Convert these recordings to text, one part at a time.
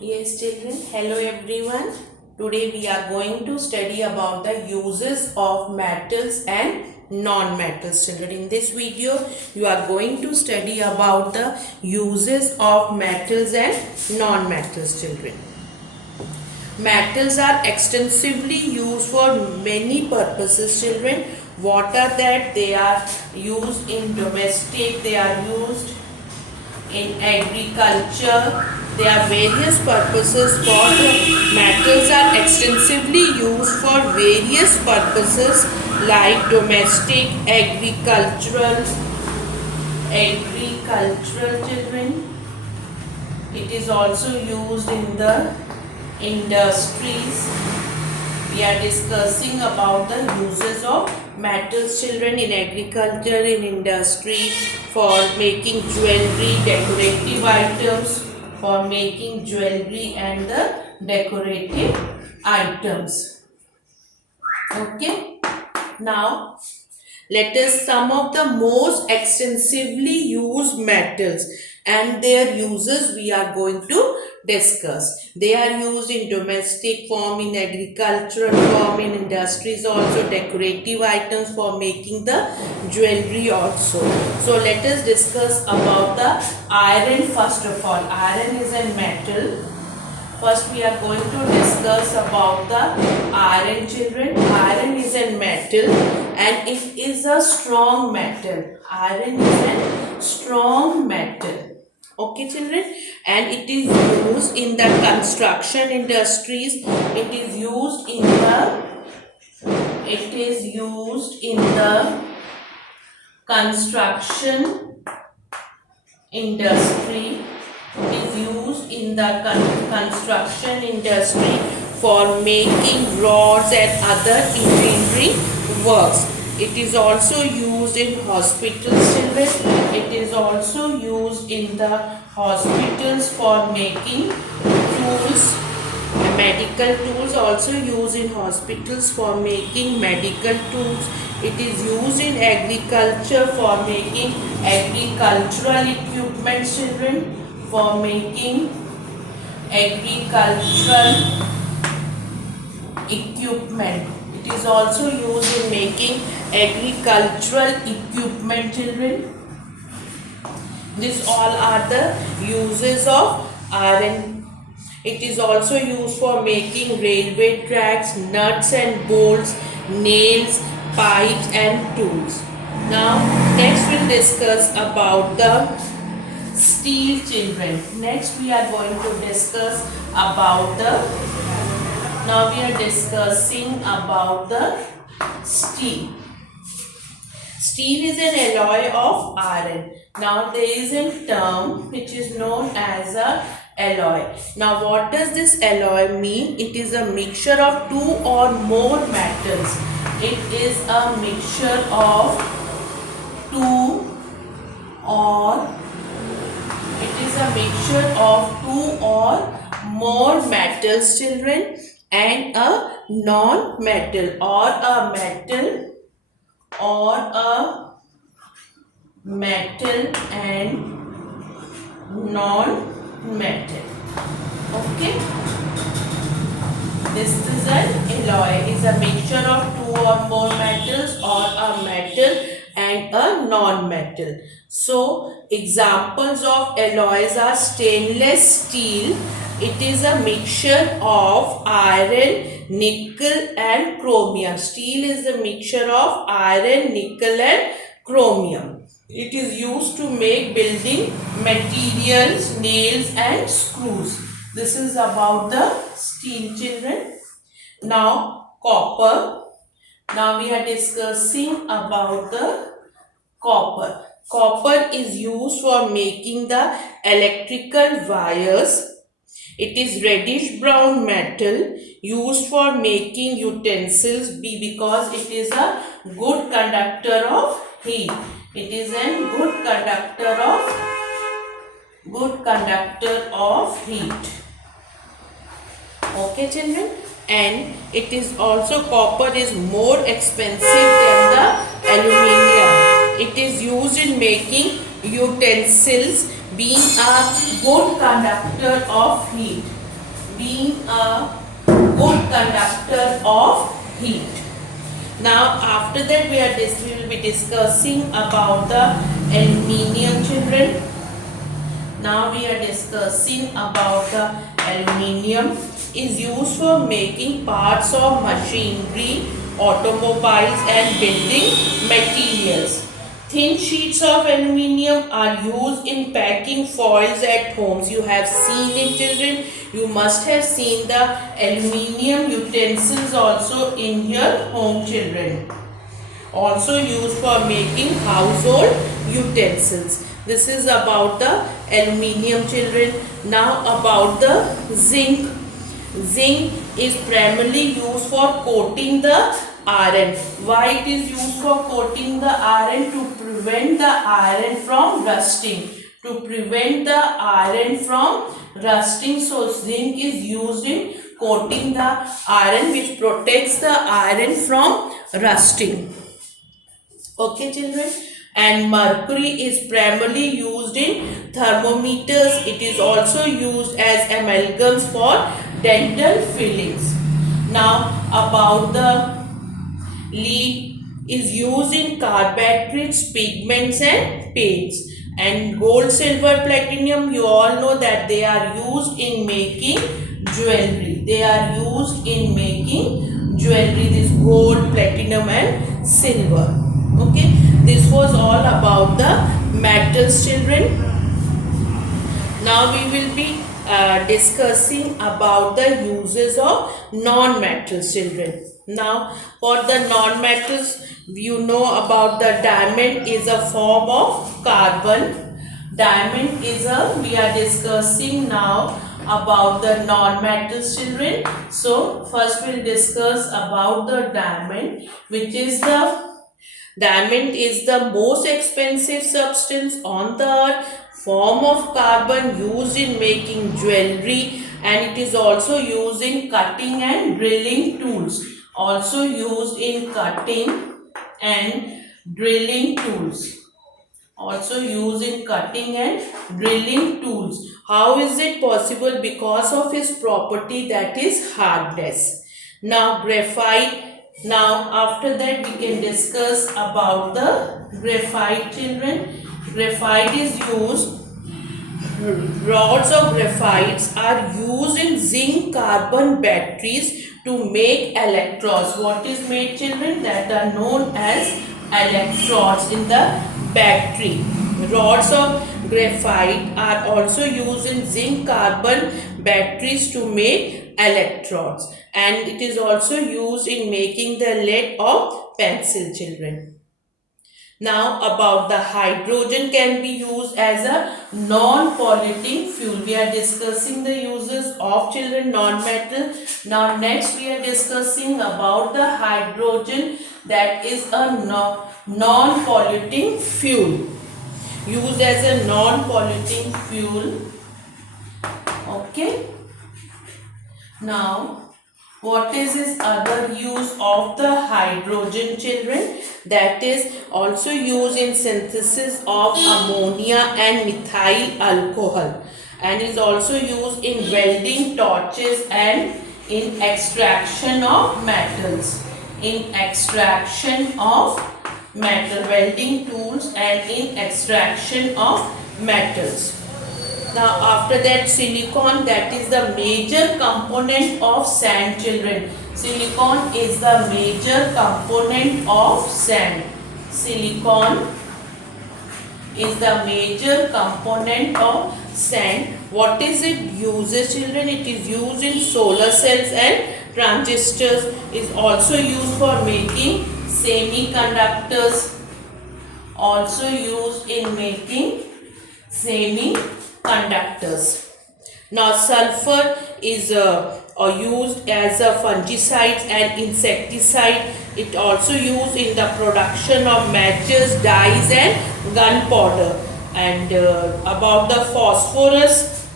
Yes, children. Hello, everyone. Today we are going to study about the uses of metals and non-metals. Children, in this video, you are going to study about the uses of metals and non-metals. Children, metals are extensively used for many purposes. Children, what are that? They are used in domestic. They are used in agriculture. There are various purposes for the metals are extensively used for various purposes like domestic, agricultural children. It is also used in the industries. We are discussing about the uses of metals, children, in agriculture, in industry, for making jewelry, decorative items, for making jewelry and the decorative items. Okay. Now, let us some of the most extensively used metals and their uses we are going to discuss. They are used in domestic form, in agricultural form, in industries also, decorative items for making the jewelry also. So let us discuss about the iron first of all. Iron is a metal. First we are going to discuss about the iron, children. Iron is a metal and it is a strong metal. Iron is a strong metal. Okay, children, and it is used in the construction industries. It is used in the construction industry. It is used in the construction industry for making rods and other engineering works. It is also used in hospitals, children. It is also used in the hospitals for making tools. Medical tools also used in hospitals for making medical tools. It is used in agriculture for making agricultural equipment, children. For making agricultural equipment. It is also used in making agricultural equipment, children. These all are the uses of iron. It is also used for making railway tracks, nuts and bolts, nails, pipes and tools. Now, next we'll discuss about the steel, children. Next we are going to discuss about now we are discussing about the steel. Steel is an alloy of iron. Now there is a term which is known as a alloy. Now what does this alloy mean? It is a mixture of two or more metals. It is a mixture of two or more metals, children, and a non-metal or a metal and non-metal. Okay. This is an alloy. Is a mixture of two or more metals or a metal and a non-metal. So, examples of alloys are stainless steel. It is a mixture of iron, nickel and chromium. Steel is a mixture of iron, nickel and chromium. It is used to make building materials, nails and screws. This is about the steel, children. Now, copper. Now we are discussing about the copper. Copper is used for making the electrical wires. It is reddish brown metal used for making utensils because it is a good conductor of heat. It is a good conductor of heat. Okay, children, and it is also copper is more expensive than the aluminium. It is used in making utensils, being a good conductor of heat. being a good conductor of heat. Now after that we will be discussing about the aluminium, children. Now we are discussing about the aluminium is used for making parts of machinery, automobiles and building materials. Thin sheets of aluminium are used in packing foils at homes. You have seen it, children. You must have seen the aluminium utensils also in your home, children. Also used for making household utensils. This is about the aluminium, children. Now about the zinc. Zinc is primarily used for coating the iron. Why it is used for coating the iron? To prevent the iron from rusting. To prevent the iron from rusting. So zinc is used in coating the iron, which protects the iron from rusting. Okay, children. And mercury is primarily used in thermometers. It is also used as amalgams for dental fillings. Now about the lead is used in car batteries, pigments and paints. And gold, silver, platinum, you all know that they are used in making jewelry. They are used in making jewelry. This gold, platinum and silver. Okay, this was all about the metals, children. Now we will be discussing about the uses of non-metals, children. Now for the non-metals, you know about the diamond is a form of carbon. Diamond is we are discussing now about the non-metals, children. So first we'll discuss about the diamond, which is the diamond is the most expensive substance on the earth, form of carbon used in making jewelry, and it is also used in cutting and drilling tools. Also used in cutting and drilling tools. Also used in cutting and drilling tools. How is it possible? Because of its property, that is hardness. Now graphite. Now after that we can discuss about the graphite, children. Graphite is used. Rods of graphites are used in zinc carbon batteries to make electrodes. What is made, children? That are known as electrodes in the battery. Rods of graphite are also used in zinc carbon batteries to make electrodes, and it is also used in making the lead of pencil, children. Now about the hydrogen can be used as a non-polluting fuel. We are discussing the uses of, children, non-metal. Now next we are discussing about the hydrogen, that is a non-polluting fuel. Used as a non-polluting fuel. Okay. Now what is his other use of the hydrogen, children? That is also used in synthesis of ammonia and methyl alcohol, and is also used in welding torches and in extraction of metals. In extraction of metal, welding tools and in extraction of metals. Now after that, silicon, that is the major component of sand, children. Silicon is the major component of sand. Silicon is the major component of sand. What is it used, children? It is used in solar cells and transistors. Is also used for making semiconductors. Also used in making semiconductors. Now sulfur is used as a fungicide and insecticide. It also used in the production of matches, dyes and gunpowder. And about the phosphorus.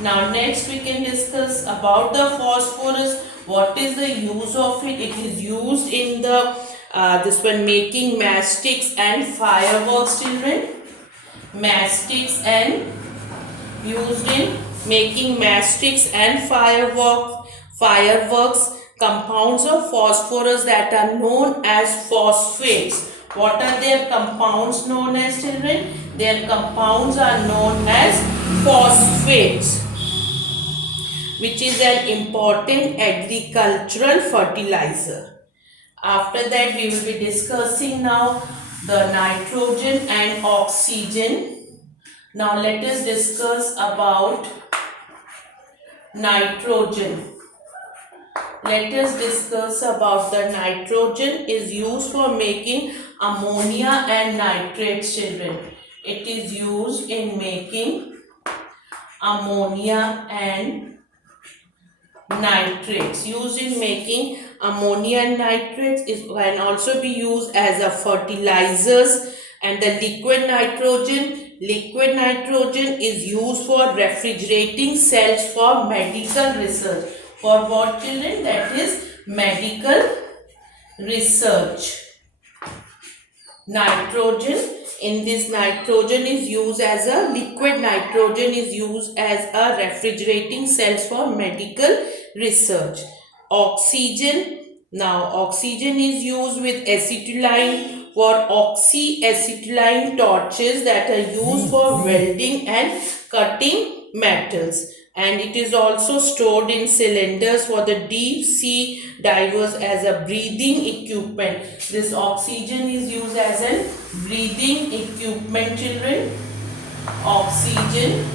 Now next we can discuss about the phosphorus. What is the use of it? It is used in the making matchsticks and fireworks, children. Matchsticks and used in making matchsticks and fireworks, compounds of phosphorus that are known as phosphates. What are their compounds known as, children? Their compounds are known as phosphates, which is an important agricultural fertilizer. After that, we will be discussing now the nitrogen and oxygen. Now let us discuss about nitrogen. Let us discuss about the nitrogen is used for making ammonia and nitrates, children. It is used in making ammonia and nitrates. Used in making ammonia and nitrates is can also be used as a fertilizers. And the liquid nitrogen is used for refrigerating cells for medical research. For what, children? That is medical research. Nitrogen, in this nitrogen is used as a liquid nitrogen is used as a refrigerating cells for medical research. Oxygen, now oxygen is used with acetylene for oxyacetylene torches that are used for welding and cutting metals, and it is also stored in cylinders for the deep sea divers as a breathing equipment. This oxygen is used as a breathing equipment, children. Oxygen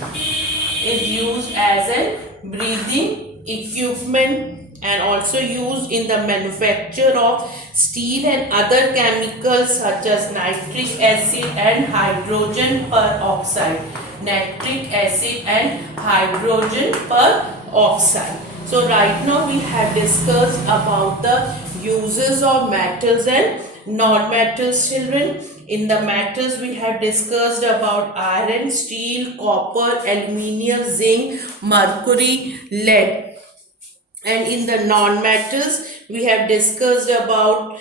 is used as a breathing equipment and also used in the manufacture of steel and other chemicals such as nitric acid and hydrogen peroxide. Nitric acid and hydrogen peroxide. So right now we have discussed about the uses of metals and non-metals, children. In the metals we have discussed about iron, steel, copper, aluminium, zinc, mercury, lead. And in the non-metals we have discussed about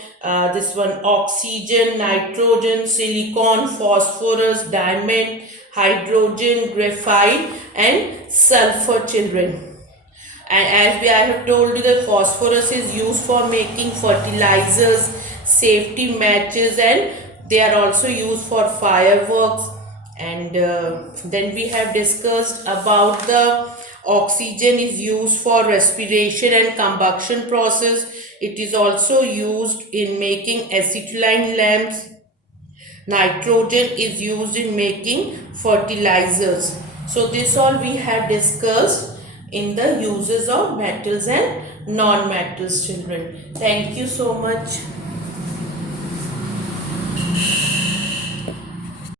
this one: oxygen, nitrogen, silicon, phosphorus, diamond, hydrogen, graphite and sulfur, children. And as I have told you that phosphorus is used for making fertilizers, safety matches, and they are also used for fireworks. And then we have discussed about the oxygen is used for respiration and combustion process. It is also used in making acetylene lamps. Nitrogen is used in making fertilizers. So this all we have discussed in the uses of metals and non-metals, children. Thank you so much.